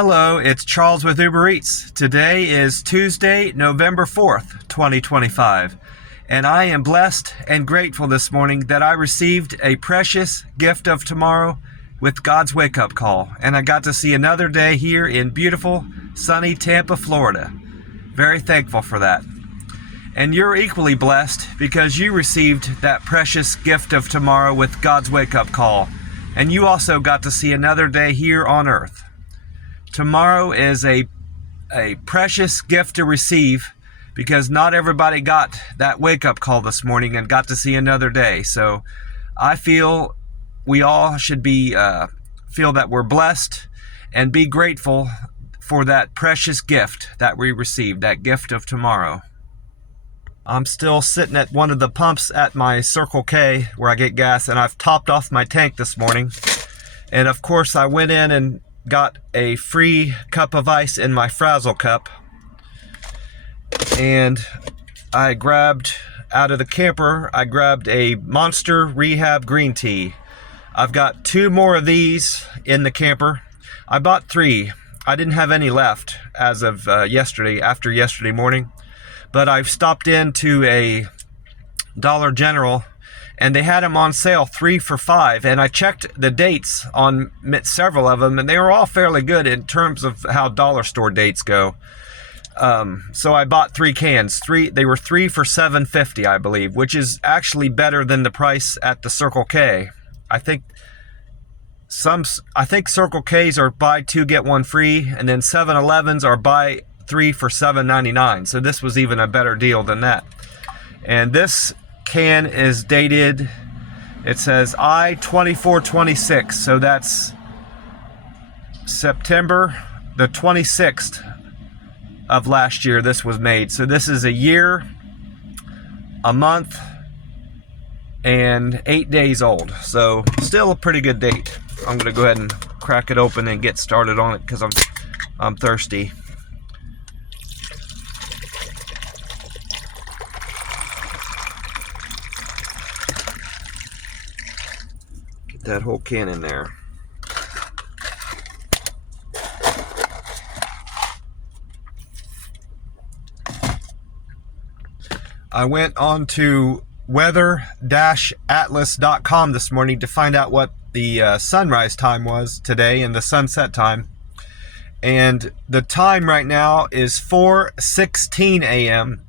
Hello, it's Charles with Uber Eats. Today is Tuesday, November 4th, 2025, and I am blessed and grateful this morning that I received a precious gift of tomorrow with God's wake-up call, and I got to see another day here in beautiful, sunny Tampa, Florida. Very thankful for that. And you're equally blessed because you received that precious gift of tomorrow with God's wake-up call, and you also got to see another day here on earth. Tomorrow is a precious gift to receive because not everybody got that wake-up call this morning and got to see another day. So I feel we all should be feel that we're blessed and be grateful for that precious gift that we received, that gift of tomorrow. I'm still sitting at one of the pumps at my Circle K where I get gas, and I've topped off my tank this morning. And of course I went in and got a free cup of ice in my Frazzle cup, and I grabbed out of the camper, I grabbed a Monster Rehab green tea. I've got 2 more of these in the camper. I bought 3. I didn't have any left as of yesterday, after yesterday morning, but I've stopped into a Dollar General and they had them on sale 3 for $5, and I checked the dates on several of them, and they were all fairly good in terms of how dollar store dates go. So I bought 3 cans. They were 3 for $7.50, I believe, which is actually better than the price at the Circle K. I think Circle K's are buy 2 get 1 free, and then 7-Elevens are buy 3 for $7.99. So this was even a better deal than that. And this can is dated, it says I-2426, so that's September the 26th of last year this was made. So this is a year, a month, and 8 days old. So still a pretty good date. I'm gonna go ahead and crack it open and get started on it because I'm thirsty. That whole can in there. I went on to weather-atlas.com this morning to find out what the sunrise time was today and the sunset time. And the time right now is 4:16 a.m.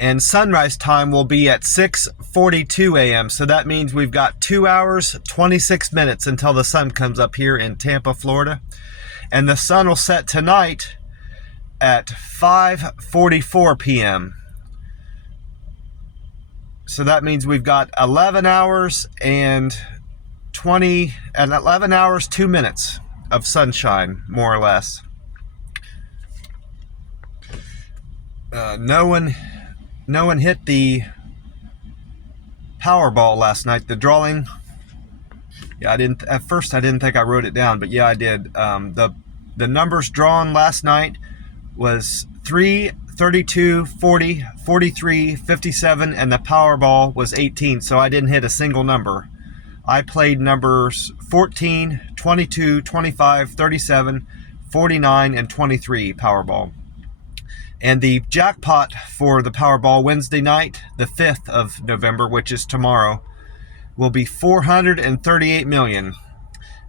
and sunrise time will be at 6:42 a.m. So that means we've got 2 hours, 26 minutes until the sun comes up here in Tampa, Florida. And the sun will set tonight at 5:44 p.m. So that means we've got 11 hours and 2 minutes of sunshine, more or less. No one hit the Powerball last night. The drawing, yeah, at first I didn't think I wrote it down, but yeah, I did. The numbers drawn last night was 3, 32, 40, 43, 57, and the Powerball was 18, so I didn't hit a single number. I played numbers 14, 22, 25, 37, 49, and 23 Powerball. And the jackpot for the Powerball Wednesday night, the 5th of November, which is tomorrow, will be $438 million.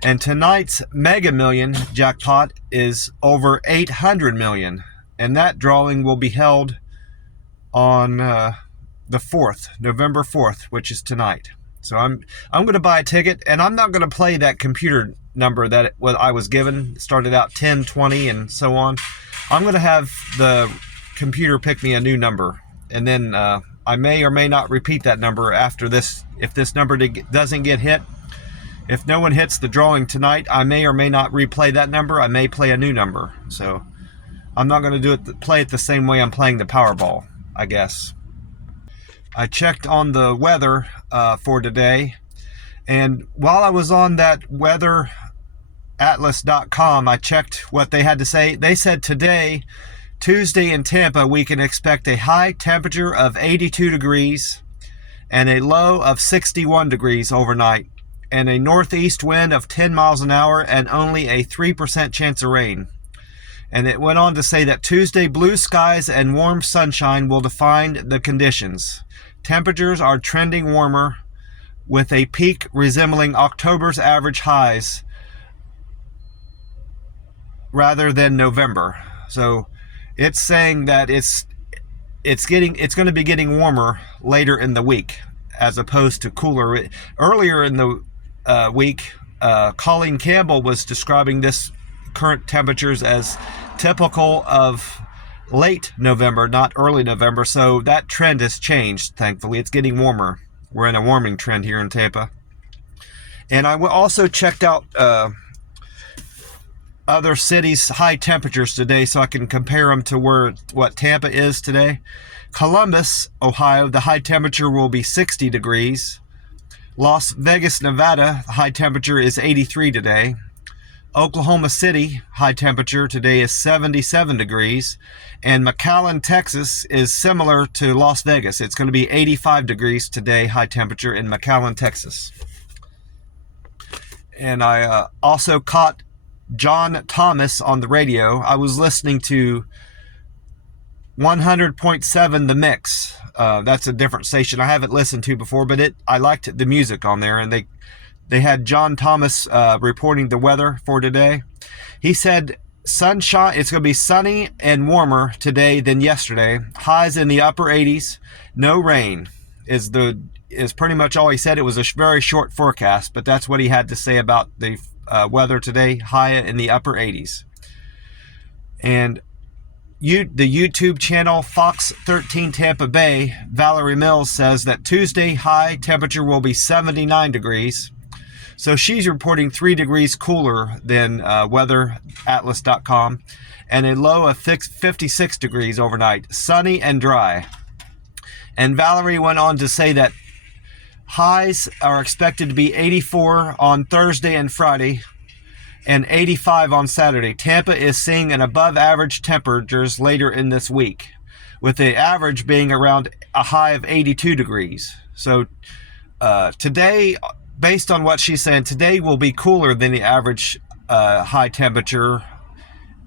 And tonight's Mega Million jackpot is over $800 million. And that drawing will be held on the 4th, November 4th, which is tonight. So I'm going to buy a ticket, and I'm not going to play that computer number that I was given. It started out 10, 20, and so on. I'm going to have the computer pick me a new number, and then I may or may not repeat that number after this. If this number doesn't get hit, if no one hits the drawing tonight, I may or may not replay that number. I may play a new number. So I'm not going to play it the same way I'm playing the Powerball, I guess. I checked on the weather for today, and while I was on that weather-atlas.com, I checked what they had to say. They said today, Tuesday in Tampa, we can expect a high temperature of 82 degrees and a low of 61 degrees overnight. and a northeast wind of 10 miles an hour and only a 3% chance of rain. And it went on to say that Tuesday, blue skies and warm sunshine will define the conditions. Temperatures are trending warmer, with a peak resembling October's average highs rather than November. So it's saying that it's going to be getting warmer later in the week as opposed to cooler. Earlier in the week, Colleen Campbell was describing this current temperatures as typical of late November, not early November. So that trend has changed, thankfully. It's getting warmer. We're in a warming trend here in Tampa. And I also checked out other cities' high temperatures today so I can compare them to what Tampa is today. Columbus, Ohio, the high temperature will be 60 degrees. Las Vegas, Nevada, the high temperature is 83 today. Oklahoma City, high temperature today is 77 degrees. And McAllen, Texas is similar to Las Vegas. It's going to be 85 degrees today, high temperature in McAllen, Texas. And I also caught John Thomas on the radio. I was listening to 100.7 The Mix. That's a different station I haven't listened to before, but I liked the music on there, and they had John Thomas reporting the weather for today. He said sunshine, it's going to be sunny and warmer today than yesterday. Highs in the upper 80s. No rain is pretty much all he said. It was a very short forecast, but that's what he had to say about the weather today. High in the upper 80s. And the YouTube channel Fox 13 Tampa Bay, Valerie Mills says that Tuesday high temperature will be 79 degrees. So she's reporting 3 degrees cooler than weatheratlas.com, and a low of 56 degrees overnight, sunny and dry. And Valerie went on to say that highs are expected to be 84 on Thursday and Friday, and 85 on Saturday. Tampa is seeing an above average temperatures later in this week, with the average being around a high of 82 degrees. So today, based on what she's saying, today will be cooler than the average high temperature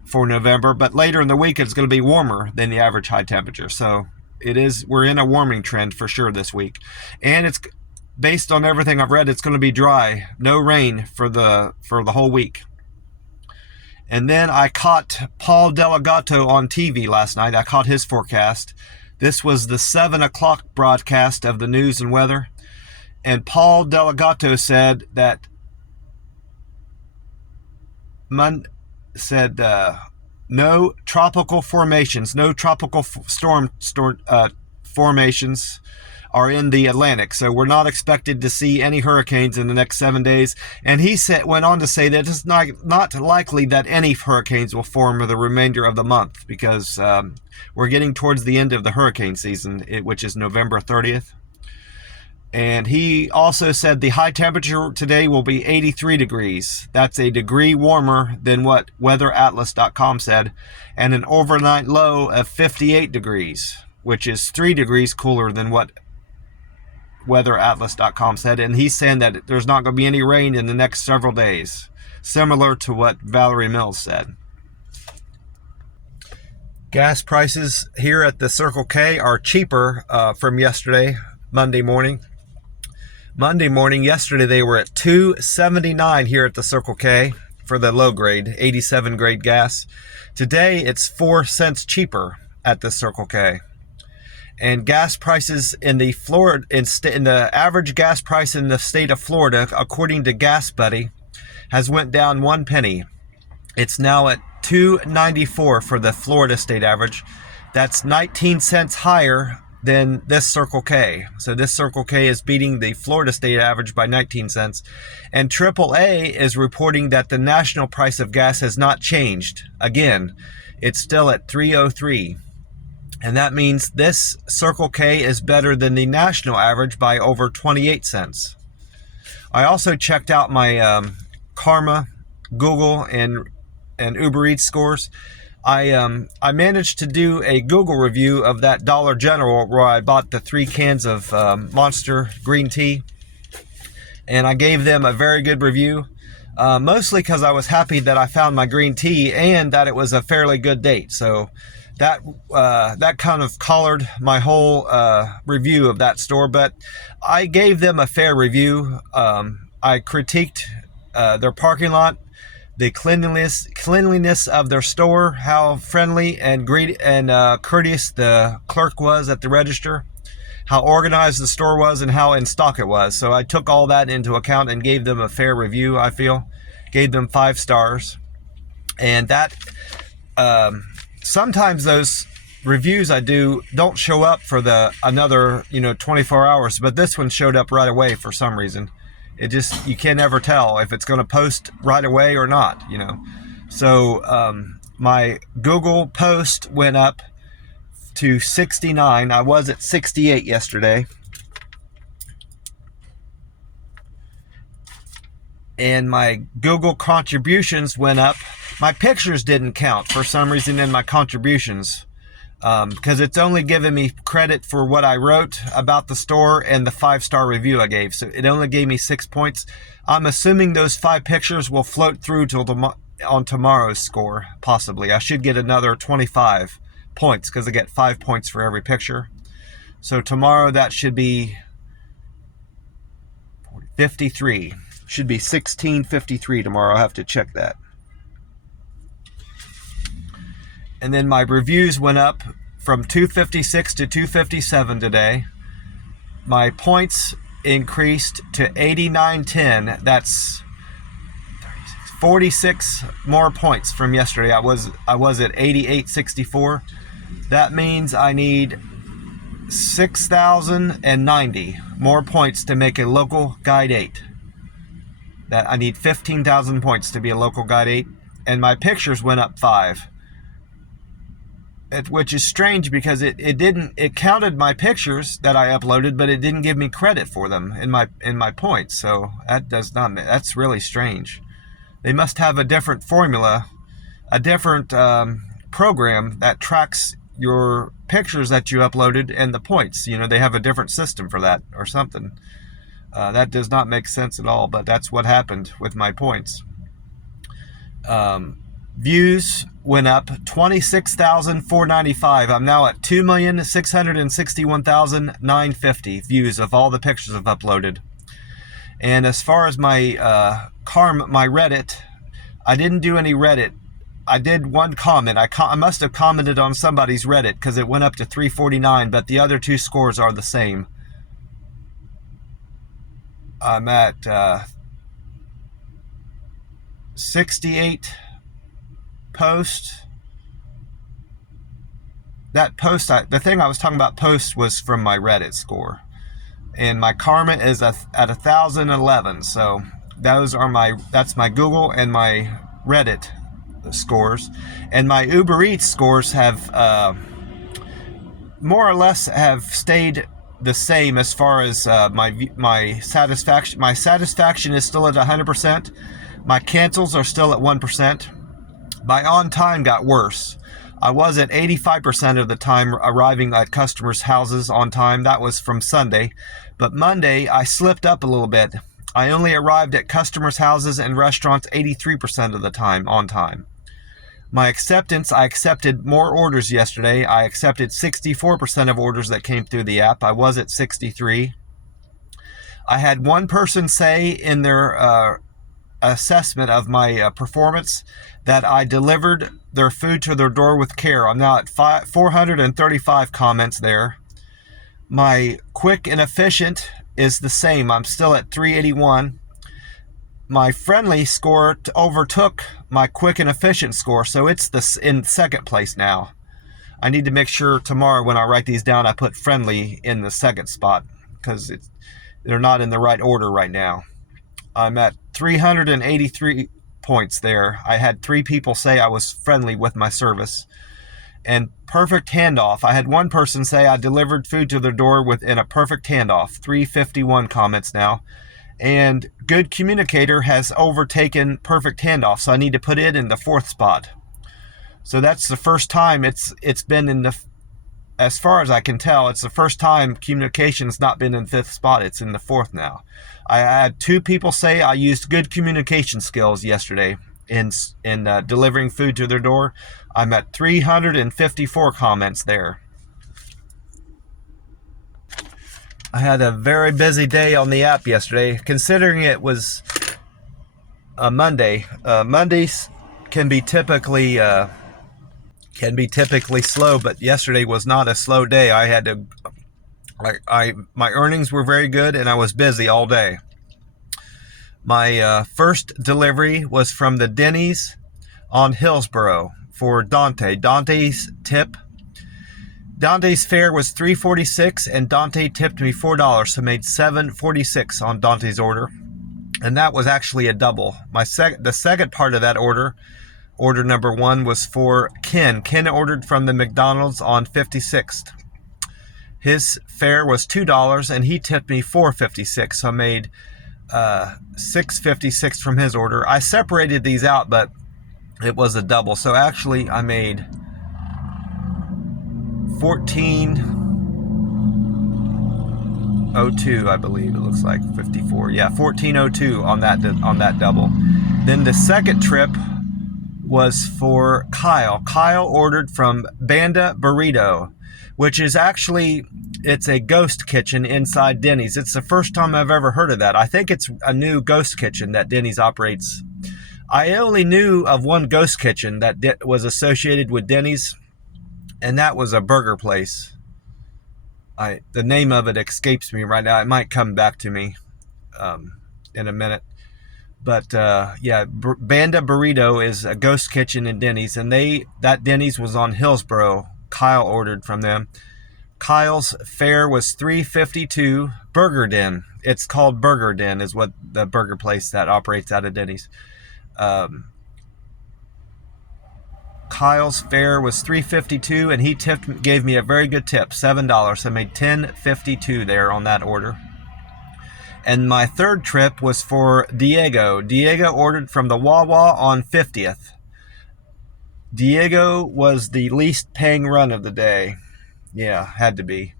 for November, but later in the week it's going to be warmer than the average high temperature. So we're in a warming trend for sure this week. And it's based on everything I've read, it's going to be dry, no rain for the whole week. And then I caught Paul Delegato on TV last night. I caught his forecast. This was the 7 o'clock broadcast of the news and weather. And Paul Delegato said that no tropical formations, no tropical storm formations are in the Atlantic. So we're not expected to see any hurricanes in the next 7 days. And he went on to say that it's not likely that any hurricanes will form for the remainder of the month, because we're getting towards the end of the hurricane season, which is November 30th. And he also said the high temperature today will be 83 degrees. That's a degree warmer than what weatheratlas.com said, and an overnight low of 58 degrees, which is 3 degrees cooler than what weatheratlas.com said. And he's saying that there's not going to be any rain in the next several days, similar to what Valerie Mills said. Gas prices here at the Circle K are cheaper from yesterday, Monday morning. Yesterday they were at $2.79 here at the Circle K for the low grade, 87 grade gas. Today it's 4 cents cheaper at the Circle K. And gas prices in the average gas price in the state of Florida, according to Gas Buddy, has went down 1 penny. It's now at $2.94 for the Florida state average. That's 19 cents higher than this Circle K. So this Circle K is beating the Florida state average by 19 cents. And AAA is reporting that the national price of gas has not changed. Again, it's still at $3.03. And that means this Circle K is better than the national average by over 28 cents. I also checked out my Karma, Google, and Uber Eats scores. I managed to do a Google review of that Dollar General where I bought the 3 cans of Monster green tea. and I gave them a very good review, mostly because I was happy that I found my green tea and that it was a fairly good date. So that kind of colored my whole review of that store. But I gave them a fair review. I critiqued their parking lot, the cleanliness of their store, how friendly and courteous the clerk was at the register, how organized the store was, and how in stock it was. So I took all that into account and gave them a fair review. I feel gave them 5 stars, and that sometimes those reviews I do don't show up for another 24 hours, but this one showed up right away for some reason. It just, you can never tell if it's going to post right away or not, So my Google post went up to 69. I was at 68 yesterday. And my Google contributions went up. My pictures didn't count for some reason in my contributions, because it's only giving me credit for what I wrote about the store and the 5-star review I gave. So it only gave me 6 points. I'm assuming those 5 pictures will float through on tomorrow's score, possibly. I should get another 25 points because I get 5 points for every picture. So tomorrow that should be 53. Should be 1653 tomorrow. I'll have to check that. And then my reviews went up from 256 to 257 today. My points increased to 8910. That's 46 more points from yesterday. I was at 8864. That means I need 6,090 more points to make a local Guide 8. That I need 15,000 points to be a local Guide 8, and my pictures went up 5. Which is strange because it counted my pictures that I uploaded, but it didn't give me credit for them in my points. So that's really strange. They must have a different formula, a different program that tracks your pictures that you uploaded and the points. They have a different system for that or something. That does not make sense at all, but that's what happened with my points. Views went up 26,495. I'm now at 2,661,950 views of all the pictures I've uploaded. And as far as my my Reddit, I didn't do any Reddit. I did one comment. I must have commented on somebody's Reddit because it went up to 349, but the other 2 scores are the same. I'm at 68 post. That post, the thing I was talking about post was from my Reddit score, and my karma is at 1,011. So that's my Google and my Reddit scores, and my Uber Eats scores have more or less have stayed the same as far as my satisfaction. My satisfaction is still at 100%. My cancels are still at 1%. My on time got worse. I was at 85% of the time arriving at customers' houses on time. That was from Sunday. But Monday, I slipped up a little bit. I only arrived at customers' houses and restaurants 83% of the time on time. My acceptance, I accepted more orders yesterday. I accepted 64% of orders that came through the app. I was at 63. I had one person say in their assessment of my performance that I delivered their food to their door with care. I'm now at 435 comments there. My quick and efficient is the same. I'm still at 381. My friendly score overtook my quick and efficient score, so it's in second place now. I need to make sure tomorrow when I write these down I put friendly in the second spot because they're not in the right order right now. I'm at 383 points there. I had 3 people say I was friendly with my service. And perfect handoff. I had one person say I delivered food to their door within a perfect handoff. 351 comments now. And good communicator has overtaken perfect handoff, so I need to put it in the 4th spot. So that's the first time it's been in the as far as I can tell, it's the first time communication's not been in 5th spot. It's in the 4th now. I had 2 people say I used good communication skills yesterday in delivering food to their door. I'm at 354 comments there. I had a very busy day on the app yesterday, considering it was a Monday. Mondays can be typically slow, but yesterday was not a slow day. I had to, my earnings were very good, and I was busy all day. My first delivery was from the Denny's on Hillsborough for Dante. Dante's tip. Dante's fare was $3.46, and Dante tipped me $4, so made $7.46 on Dante's order, and that was actually a double. The second part of that order number 1, was for Ken. Ken ordered from the McDonald's on 56th. His fare was $2, and he tipped me $4.56, so I made $6.56 from his order. I separated these out, but it was a double, so actually I made $14.02, I believe. It looks like 54. Yeah, $14.02 on that double. Then the second trip was for Kyle. Kyle ordered from Banda Burrito, which is actually, it's a ghost kitchen inside Denny's. It's the first time I've ever heard of that. I think it's a new ghost kitchen that Denny's operates. I only knew of one ghost kitchen that was associated with Denny's, and that was a burger place. The name of it escapes me right now. It might come back to me in a minute. But yeah, Banda Burrito is a ghost kitchen in Denny's, and that Denny's was on Hillsborough. Kyle ordered from them. Kyle's fare was $3.52. Burger Den. It's called Burger Den, is what the burger place that operates out of Denny's. Kyle's fare was $3.52, and he gave me a very good tip, $7. So I made $10.52 there on that order. And my third trip was for Diego. Diego ordered from the Wawa on 50th. Diego was the least paying run of the day. Yeah, had to be.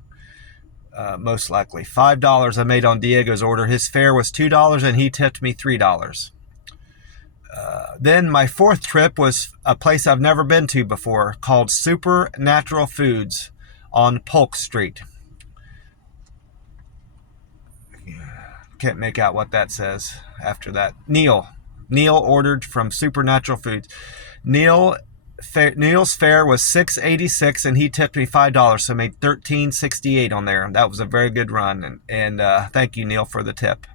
Most likely. $5 I made on Diego's order. His fare was $2, and he tipped me $3. Then my fourth trip was a place I've never been to before, called Supernatural Foods on Polk Street. Can't make out what that says after that. Neil ordered from Supernatural Foods. Neil's fare was $6.86, and he tipped me $5, so I made $13.68 on there. That was a very good run, and thank you, Neil, for the tip.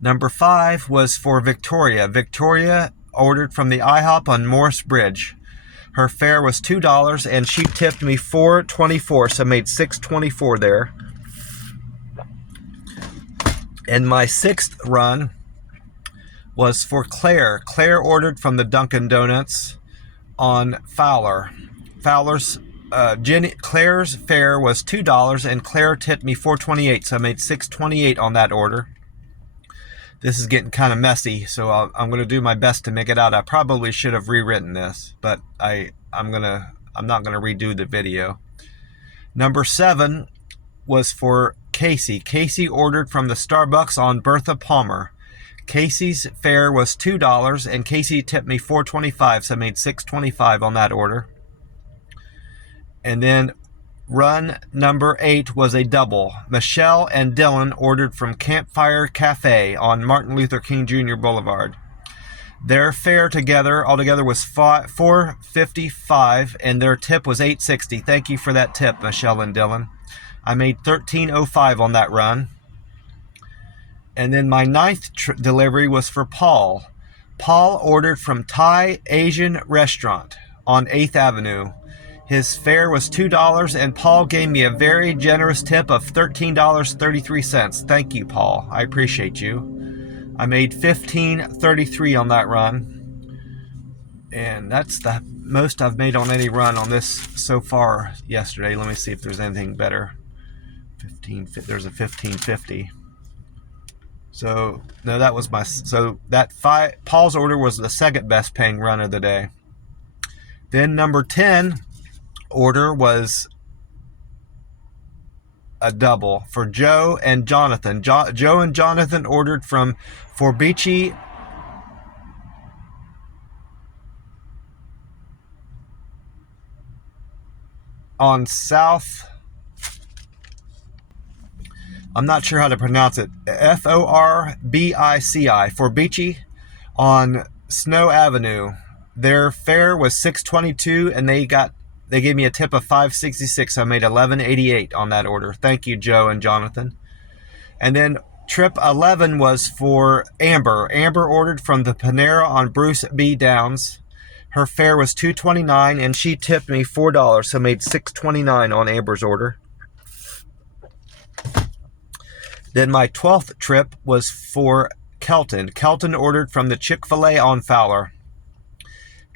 Number 5 was for Victoria. Victoria ordered from the IHOP on Morris Bridge. Her fare was $2, and she tipped me $4.24, so I made $6.24 there. And my sixth run was for Claire. Claire ordered from the Dunkin' Donuts on Fowler. Claire's fare was $2, and Claire tipped me $4.28, so I made $6.28 on that order. This is getting kind of messy, so I'm going to do my best to make it out. I probably should have rewritten this, but I'm not going to redo the video. Number 7 was for Casey. Casey ordered from the Starbucks on Bertha Palmer. Casey's fare was $2, and Casey tipped me $4.25, so I made $6.25 on that order. And then run number 8 was a double. Michelle and Dylan ordered from Campfire Cafe on Martin Luther King Jr. Boulevard. Their fare altogether was $4.55, and their tip was $8.60. Thank you for that tip, Michelle and Dylan. I made $13.05 on that run. And then my 9th delivery was for Paul. Paul ordered from Thai Asian Restaurant on 8th Avenue. His fare was $2, and Paul gave me a very generous tip of $13.33. Thank you, Paul. I appreciate you. I made $15.33 on that run. And that's the most I've made on any run on this so far yesterday. Let me see if there's anything better. There's a $15.50. So, no, that was Paul's order was the second best paying run of the day. Then number 10 order was a double for Joe and Jonathan. Joe and Jonathan ordered from Forbici on South, I'm not sure how to pronounce it, Forbici, Forbici on Snow Avenue. Their fare was $6.22 and they gave me a tip of $5.66. So I made $11.88 on that order. Thank you, Joe and Jonathan. And then trip 11 was for Amber. Amber ordered from the Panera on Bruce B. Downs. Her fare was $2.29 and she tipped me $4, so I made $6.29 on Amber's order. Then my 12th trip was for Kelton. Kelton ordered from the Chick-fil-A on Fowler.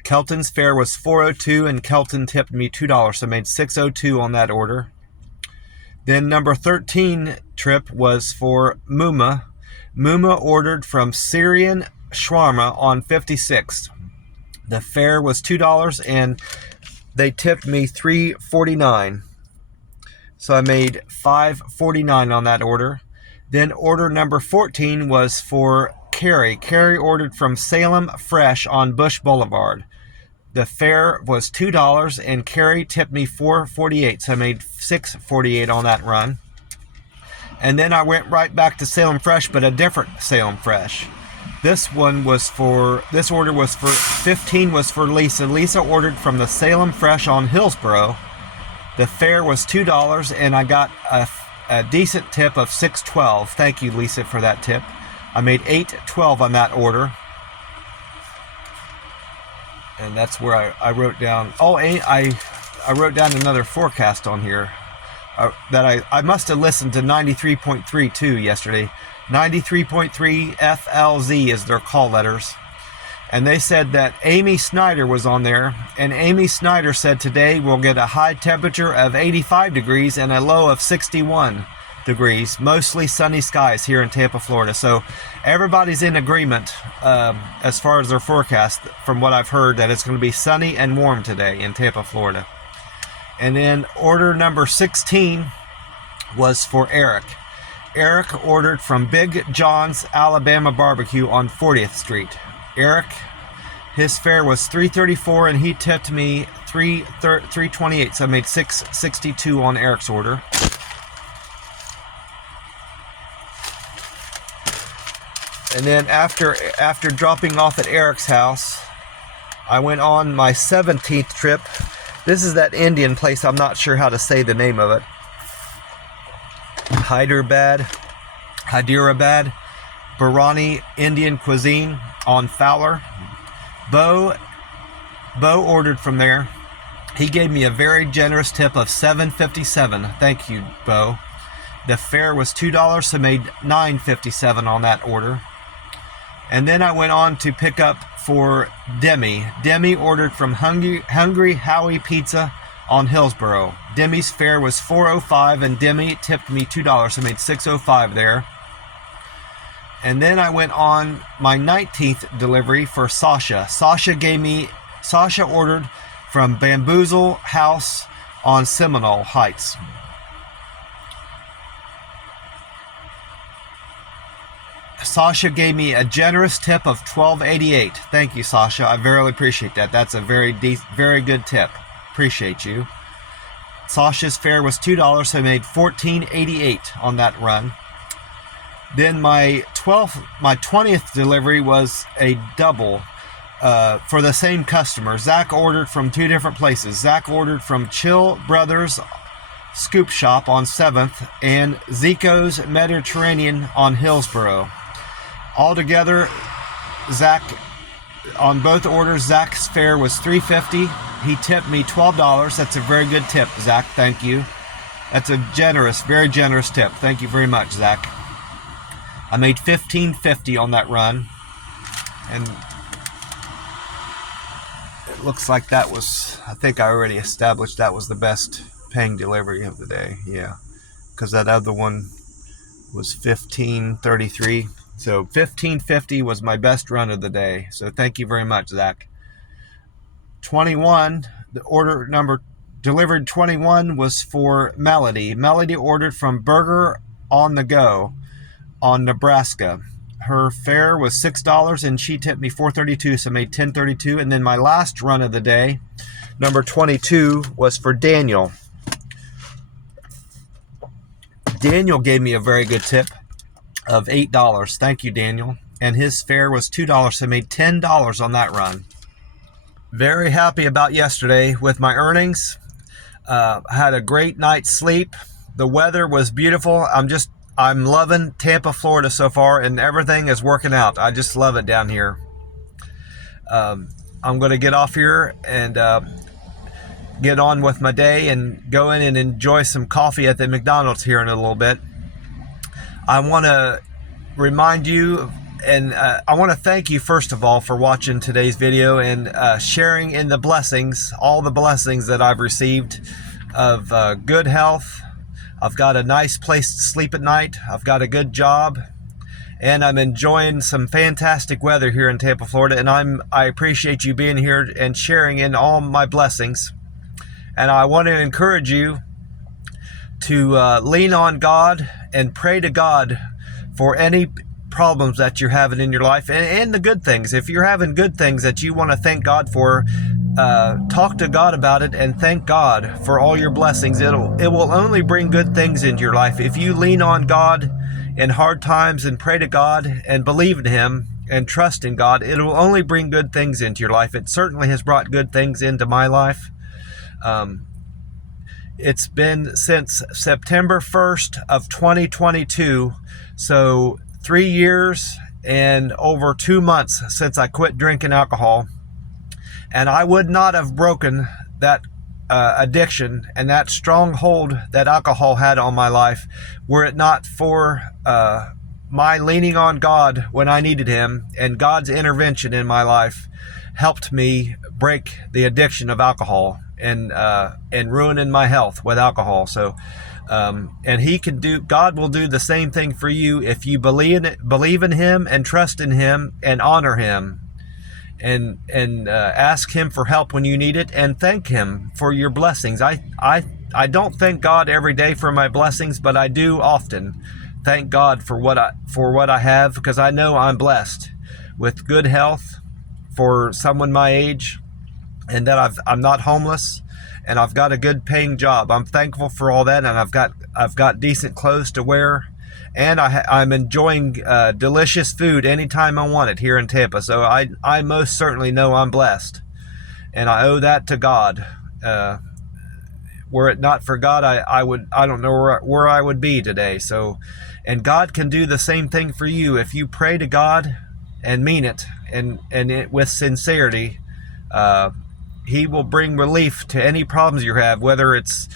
Kelton's fare was $4.02 and Kelton tipped me $2, so I made $6.02 on that order. Then number 13 trip was for Muma. Muma ordered from Syrian Shawarma on 56th. The fare was $2 and they tipped me $3.49. So I made $5.49 on that order. Then order number 14 was for Carrie. Carrie ordered from Salem Fresh on Bush Boulevard. The fare was $2 and Carrie tipped me $4.48, so I made $6.48 on that run. And then I went right back to Salem Fresh, but a different Salem Fresh. This order was for 15 was for Lisa. Lisa ordered from the Salem Fresh on Hillsborough. The fare was $2 and I got a decent tip of $6.12. Thank you, Lisa, for that tip. I made $8.12 on that order. And that's where I wrote down. Oh, I wrote down another forecast on here that I must have listened to 93.32 yesterday. 93.3 FLZ is their call letters. And they said that Amy Snyder was on there. And Amy Snyder said today we'll get a high temperature of 85 degrees and a low of 61 degrees. Mostly sunny skies here in Tampa, Florida. So everybody's in agreement as far as their forecast, from what I've heard, that it's going to be sunny and warm today in Tampa, Florida. And then order number 16 was for Eric. Eric ordered from Big John's Alabama Barbecue on 40th Street. Eric, his fare was $3.34 and he tipped me $3.28, so I made $6.62 on Eric's order. And then after dropping off at Eric's house, I went on my 17th trip. This is that Indian place, I'm not sure how to say the name of it. Hyderabad, Biryani Indian Cuisine on Fowler. Bo ordered from there. He gave me a very generous tip of $7.57. Thank you, Bo. The fare was $2, so I made $9.57 on that order. And then I went on to pick up for Demi. Demi ordered from Hungry Howie Pizza on Hillsborough. Demi's fare was $4.05 and Demi tipped me $2, so I made $6.05 there. And then I went on my 19th delivery for Sasha. Sasha ordered from Bamboozle House on Seminole Heights. Sasha gave me a generous tip of $12.88. Thank you, Sasha. I very appreciate that. That's a very good tip. Appreciate you. Sasha's fare was $2, so I made $14.88 on that run. Then my 20th delivery was a double for the same customer. Zach ordered from two different places. Zach ordered from Chill Brothers Scoop Shop on 7th and Zico's Mediterranean on Hillsborough. Altogether, Zach, on both orders, Zach's fare was $3.50. He tipped me $12. That's a very good tip, Zach. Thank you. That's a very generous tip. Thank you very much, Zach. I made $15.50 on that run. And it looks like that was, I think I already established that was the best paying delivery of the day. Yeah. Because that other one was $15.33. So $15.50 was my best run of the day. So thank you very much, Zach. 21, the order number delivered 21 was for Melody. Melody ordered from Burger on the Go on Nebraska. Her fare was $6 and she tipped me $4.32, so I made $10.32. And then my last run of the day, number 22, was for Daniel. Daniel gave me a very good tip of $8. Thank you, Daniel. And his fare was $2, so I made $10 on that run. Very happy about yesterday with my earnings. Had a great night's sleep. The weather was beautiful. I'm loving Tampa, Florida so far, and everything is working out. I just love it down here. I'm going to get off here and get on with my day and go in and enjoy some coffee at the McDonald's here in a little bit. I want to remind you, and I want to thank you first of all for watching today's video and sharing in the blessings, all the blessings that I've received of good health. I've got a nice place to sleep at night. I've got a good job, and I'm enjoying some fantastic weather here in Tampa, Florida. And I appreciate you being here and sharing in all my blessings. And I want to encourage you to lean on God and pray to God for any problems that you're having in your life and the good things. If you're having good things that you want to thank God for, talk to God about it and thank God for all your blessings. It will only bring good things into your life. If you lean on God in hard times and pray to God and believe in Him and trust in God, it will only bring good things into your life. It certainly has brought good things into my life. It's been since September 1st of 2022, so 3 years and over 2 months since I quit drinking alcohol. And I would not have broken that addiction and that stronghold that alcohol had on my life were it not for my leaning on God when I needed Him, and God's intervention in my life helped me break the addiction of alcohol and ruining my health with alcohol. So and God will do the same thing for you if you believe in Him and trust in Him and honor Him and ask Him for help when you need it and thank Him for your blessings. I don't thank God every day for my blessings, but I do often thank God for what I have, because I know I'm blessed with good health for someone my age, and that I'm not homeless, and I've got a good paying job. I'm thankful for all that, and I've got decent clothes to wear, and I'm enjoying delicious food anytime I want it here in Tampa. So I most certainly know I'm blessed, and I owe that to God. Were it not for God, I don't know where I would be today. So, and God can do the same thing for you if you pray to God and mean it, and it with sincerity. He will bring relief to any problems you have, whether it's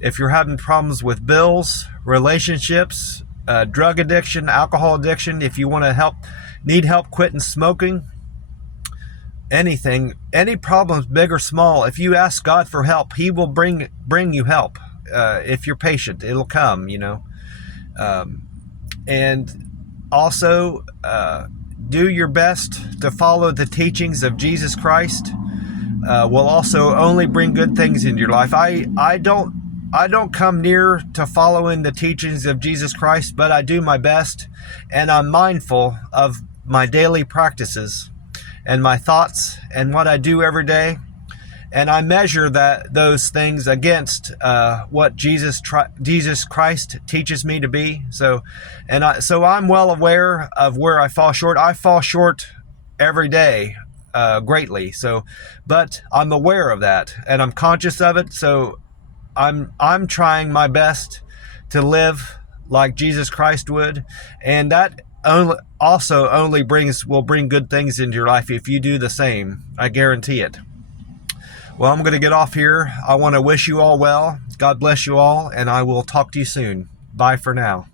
if you're having problems with bills, relationships, drug addiction, alcohol addiction, if you want to need help quitting smoking, anything, any problems, big or small, if you ask God for help, He will bring you help. If you're patient, it'll come, and also do your best to follow the teachings of Jesus Christ. Will also only bring good things into your life. I don't come near to following the teachings of Jesus Christ, but I do my best, and I'm mindful of my daily practices and my thoughts and what I do every day, and I measure those things against what Jesus Christ teaches me to be. So I'm well aware of where I fall short. I fall short every day. Greatly. But I'm aware of that, and I'm conscious of it. So I'm trying my best to live like Jesus Christ would, and that will bring good things into your life if you do the same. I guarantee it. Well, I'm going to get off here. I want to wish you all well. God bless you all, and I will talk to you soon. Bye for now.